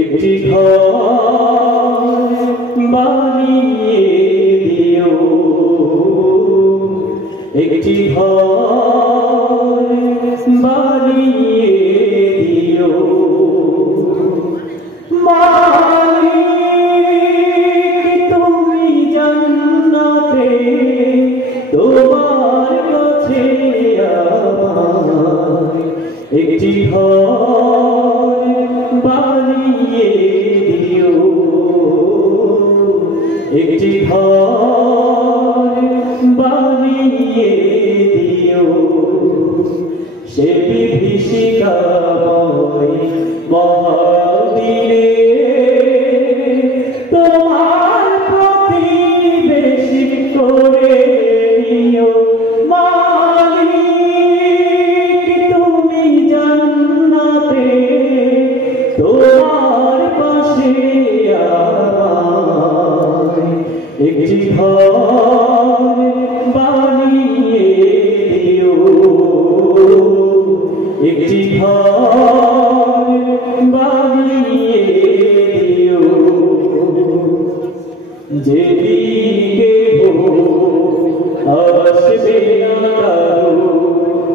একটি ঘর বানিয়ে দিও, একটি ঘর বানিয়ে দিও মালিক, তুমি জান্নাতে তোমার কাছে আমায় একটি ঘর বানিয়ে দিও, একটি ঘর বানিয়ে দিও। সে বিভীষিকাময় মহাদিনে তোমার প্রতিবেশী করে নিও মালিক, তুমি জান্নাতে তোমার পাশে আমায় একটি ঘর বানিয়ে দিও, একটি ঘর বানিয়ে দিও। যেদিকে আসবে না কারো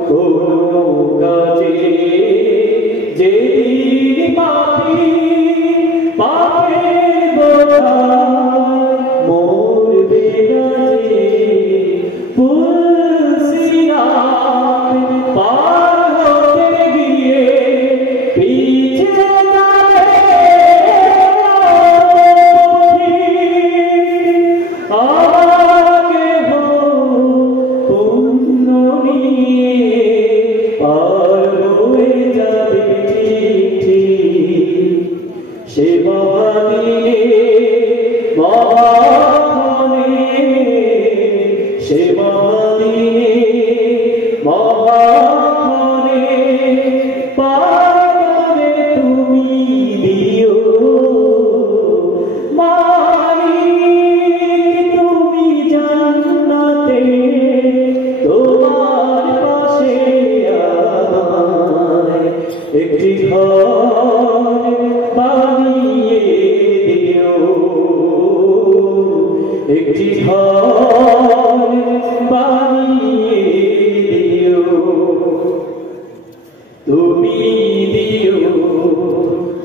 কোনো কাজে, যেদিন পাপি পাপের বোঝায় মরবে না যে, পুলসিরাত পার হতে গিয়ে পিছে যাবে আমাকে পুণ্য নিয়ে পার হয়ে যাবে ঠিক। সে মহাদিনে মহাক্ষণে, সে মহাদিনে মহাক্ষণে পার করে তুমি দিও মালিক, তুমি জান্নাতে তোমার পাশে আমায় একটি ঘর বানিয়ে দিও, একটি ঘর বানিয়ে দিও। তুমি দিও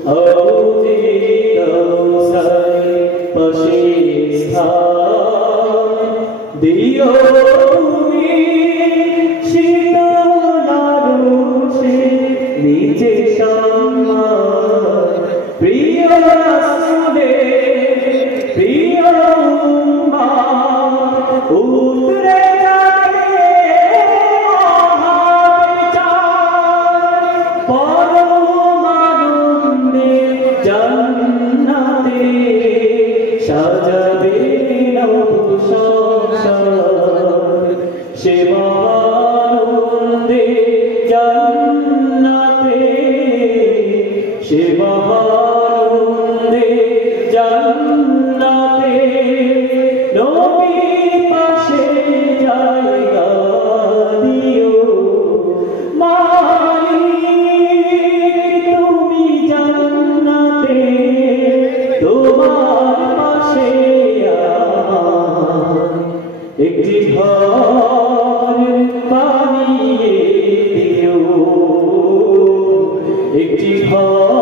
হাউজে কাউসার পাশে স্থান, দিও তুমি শীতল আরশে নিচে সম্মান, প্রিয় রাসূলের প্রিয় উম্মত উতরে যাবে মহাবিচার, পরম আনন্দে জান্নাতে সাজাবে নব সংসার। সে মহানন্দে জান্নাতে, সে মহানন্দে জান্নাতে নবীর পাশে জায়গা দিও মালিক, তুমি জান্নাতে তোমার পাশে আমায় একটি ঘর বানিয়ে দিও, একটি ঘর